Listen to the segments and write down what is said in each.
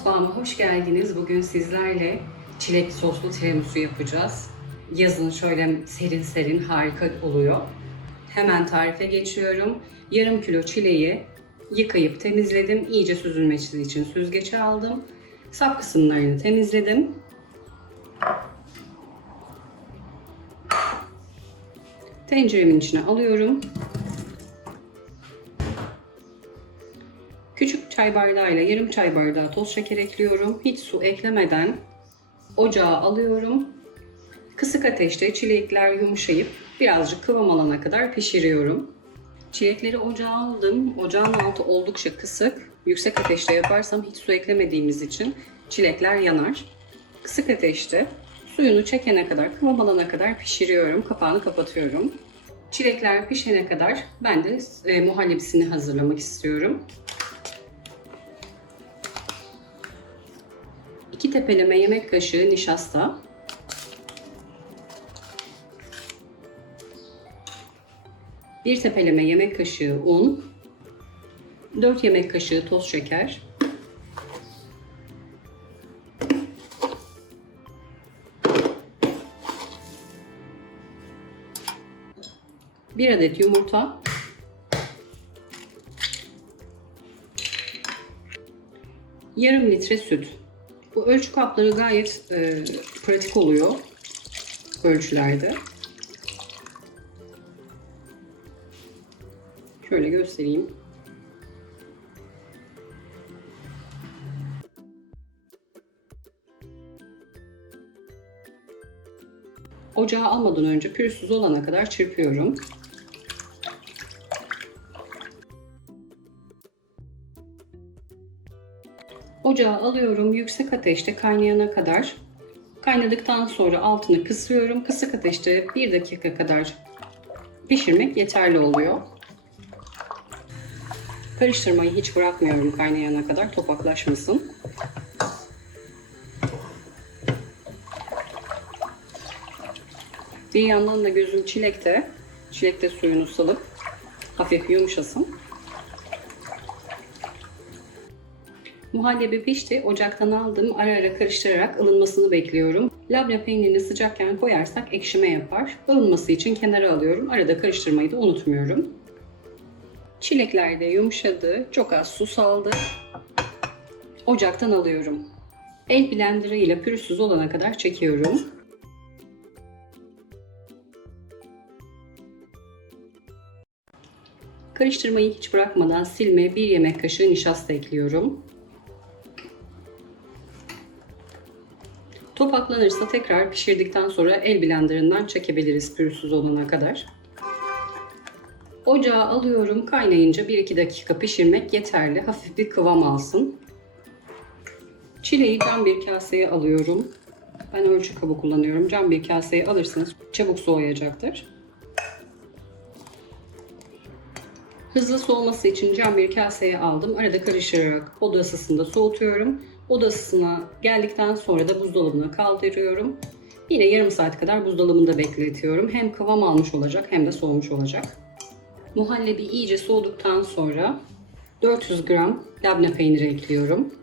Mutfağıma hoş geldiniz. Bugün sizlerle çilek soslu tiramisu yapacağız. Yazın şöyle serin serin harika oluyor. Hemen tarife geçiyorum. Yarım kilo çileği yıkayıp temizledim. İyice süzülmesi için süzgece aldım. Sap kısımlarını temizledim. Tenceremin içine alıyorum. Küçük çay bardağıyla yarım çay bardağı toz şeker ekliyorum. Hiç su eklemeden ocağa alıyorum. Kısık ateşte çilekler yumuşayıp birazcık kıvam alana kadar pişiriyorum. Çilekleri ocağa aldım. Ocağın altı oldukça kısık. Yüksek ateşte yaparsam hiç su eklemediğimiz için çilekler yanar. Kısık ateşte suyunu çekene kadar, kıvam alana kadar pişiriyorum. Kapağını kapatıyorum. Çilekler pişene kadar ben de muhallebisini hazırlamak istiyorum. 2 tepeleme yemek kaşığı nişasta, 1 tepeleme yemek kaşığı un, 4 yemek kaşığı toz şeker, 1 adet yumurta, yarım litre süt. Bu ölçü kapları gayet pratik oluyor ölçülerde. Şöyle göstereyim. Ocağa almadan önce pürüzsüz olana kadar çırpıyorum. Ocağa alıyorum, yüksek ateşte kaynayana kadar. Kaynadıktan sonra altını kısıyorum. Kısık ateşte 1 dakika kadar pişirmek yeterli oluyor. Karıştırmayı hiç bırakmıyorum kaynayana kadar, topaklaşmasın. Bir yandan da gözüm çilekte suyunu salıp hafif yumuşasın. Muhallebi pişti. Ocaktan aldım. Ara ara karıştırarak ılınmasını bekliyorum. Labne peynirini sıcakken koyarsak ekşime yapar. Ilınması için kenara alıyorum. Arada karıştırmayı da unutmuyorum. Çilekler de yumuşadı. Çok az su saldı. Ocaktan alıyorum. El blenderı ile pürüzsüz olana kadar çekiyorum. Karıştırmayı hiç bırakmadan silme 1 yemek kaşığı nişasta ekliyorum. Topaklanırsa tekrar pişirdikten sonra el blenderından çekebiliriz pürüzsüz olana kadar. Ocağa alıyorum. Kaynayınca 1-2 dakika pişirmek yeterli. Hafif bir kıvam alsın. Çileği cam bir kaseye alıyorum. Ben ölçü kabı kullanıyorum. Cam bir kaseye alırsanız çabuk soğuyacaktır. Hızlı soğuması için cam bir kaseye aldım. Arada karıştırarak oda ısısında soğutuyorum. Oda ısısına geldikten sonra da buzdolabına kaldırıyorum. Yine yarım saat kadar buzdolabında bekletiyorum. Hem kıvam almış olacak hem de soğumuş olacak. Muhallebi iyice soğuduktan sonra 400 gram labne peyniri ekliyorum.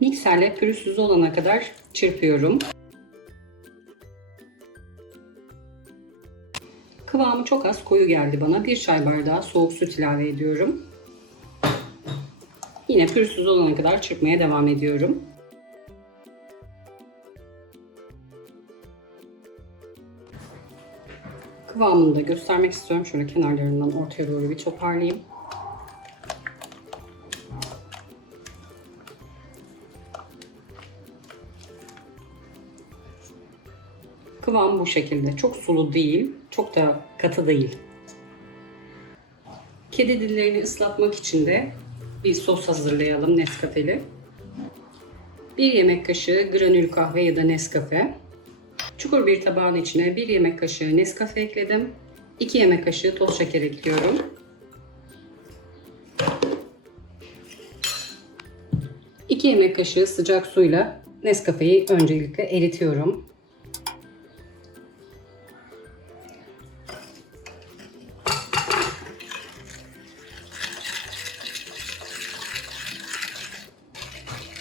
Mikserle pürüzsüz olana kadar çırpıyorum. Kıvamı çok az koyu geldi bana. 1 çay bardağı soğuk süt ilave ediyorum. Yine pürüzsüz olana kadar çırpmaya devam ediyorum. Kıvamını da göstermek istiyorum. Şöyle kenarlarından ortaya doğru bir toparlayayım. Kıvam bu şekilde. Çok sulu değil, çok da katı değil. Kedi dillerini ıslatmak için de bir sos hazırlayalım Nescafe'li. 1 yemek kaşığı granül kahve ya da Nescafe. Çukur bir tabağın içine 1 yemek kaşığı Nescafe ekledim. 2 yemek kaşığı toz şeker ekliyorum. 2 yemek kaşığı sıcak suyla Nescafe'yi öncelikle eritiyorum.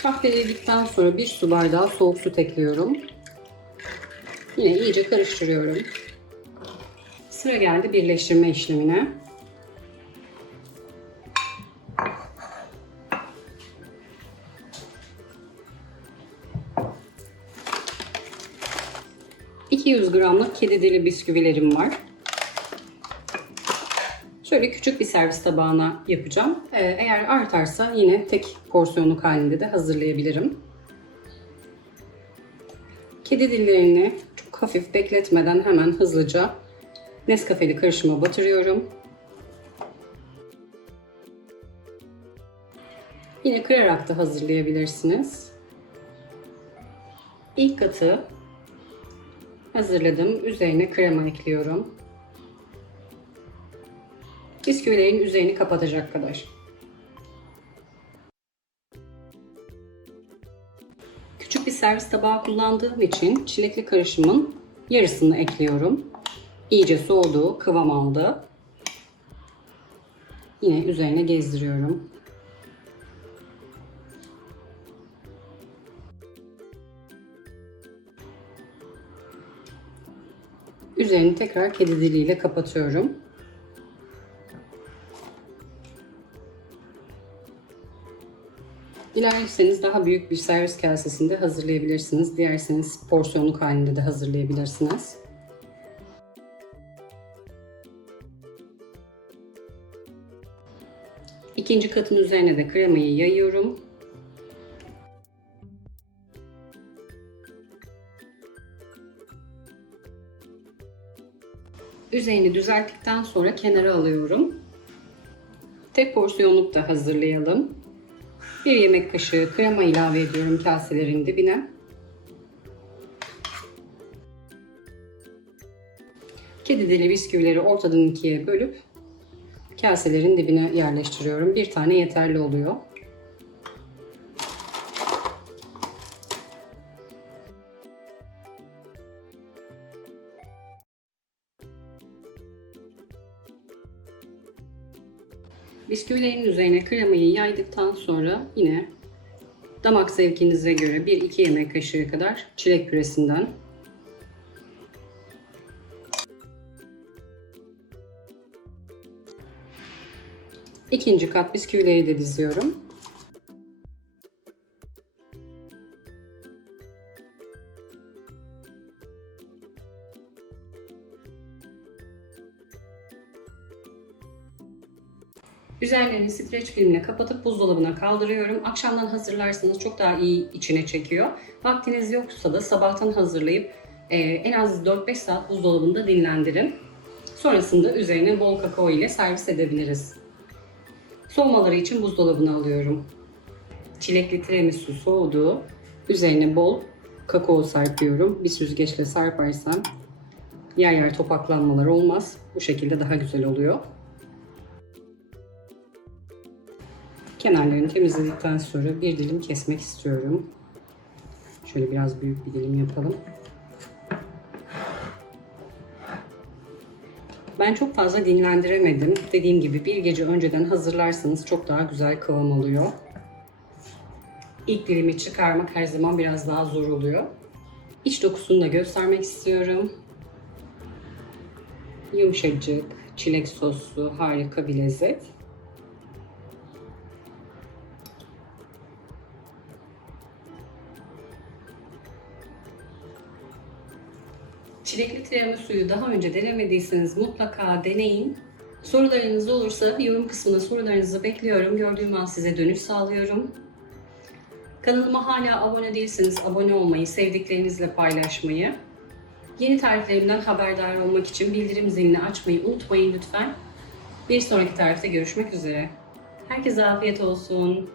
Kahveledikten sonra 1 su bardağı soğuk süt ekliyorum. Yine iyice karıştırıyorum. Sıra geldi birleştirme işlemine. ...200 gramlık kedi dili bisküvilerim var. Şöyle küçük bir servis tabağına yapacağım. Eğer artarsa yine tek porsiyonluk halinde de hazırlayabilirim. Kedi dillerini çok hafif bekletmeden hemen hızlıca Nescafe'li karışıma batırıyorum. Yine kırarak da hazırlayabilirsiniz. İlk katı hazırladım. Üzerine krema ekliyorum. Bisküvilerin üzerini kapatacak kadar. Küçük bir servis tabağı kullandığım için çilekli karışımın yarısını ekliyorum. İyice soğudu, kıvam aldı. Yine üzerine gezdiriyorum. Üzerini tekrar kedi diliyle kapatıyorum. Dilerseniz daha büyük bir servis kasesinde hazırlayabilirsiniz. Dilerseniz porsiyonluk halinde de hazırlayabilirsiniz. İkinci katın üzerine de kremayı yayıyorum. Üzerini düzelttikten sonra kenara alıyorum. Tek porsiyonluk da hazırlayalım. 1 yemek kaşığı krema ilave ediyorum kaselerin dibine. Kedi dili bisküvileri ortadan ikiye bölüp kaselerin dibine yerleştiriyorum. Bir tane yeterli oluyor. Bisküvilerin üzerine kremayı yaydıktan sonra yine damak zevkinize göre 1-2 yemek kaşığı kadar çilek püresinden, ikinci kat bisküvileri de diziyorum. Üzerlerini streç filmle kapatıp buzdolabına kaldırıyorum. Akşamdan hazırlarsanız çok daha iyi içine çekiyor. Vaktiniz yoksa da sabahtan hazırlayıp en az 4-5 saat buzdolabında dinlendirin. Sonrasında üzerine bol kakao ile servis edebiliriz. Soğumaları için buzdolabına alıyorum. Çilekli tiramisu soğudu. Üzerine bol kakao serpiyorum. Bir süzgeçle serpersem yer yer topaklanmalar olmaz. Bu şekilde daha güzel oluyor. Kenarlarını temizledikten sonra bir dilim kesmek istiyorum. Şöyle biraz büyük bir dilim yapalım. Ben çok fazla dinlendiremedim. Dediğim gibi bir gece önceden hazırlarsanız çok daha güzel kıvam alıyor. İlk dilimi çıkarmak her zaman biraz daha zor oluyor. İç dokusunu da göstermek istiyorum. Yumuşacık, çilek soslu, harika bir lezzet. Çilekli tiramisu'yu daha önce denemediyseniz mutlaka deneyin. Sorularınız olursa yorum kısmına sorularınızı bekliyorum. Gördüğüm an size dönüş sağlıyorum. Kanalıma hala abone değilseniz abone olmayı, sevdiklerinizle paylaşmayı, yeni tariflerimden haberdar olmak için bildirim zilini açmayı unutmayın lütfen. Bir sonraki tarifte görüşmek üzere. Herkese afiyet olsun.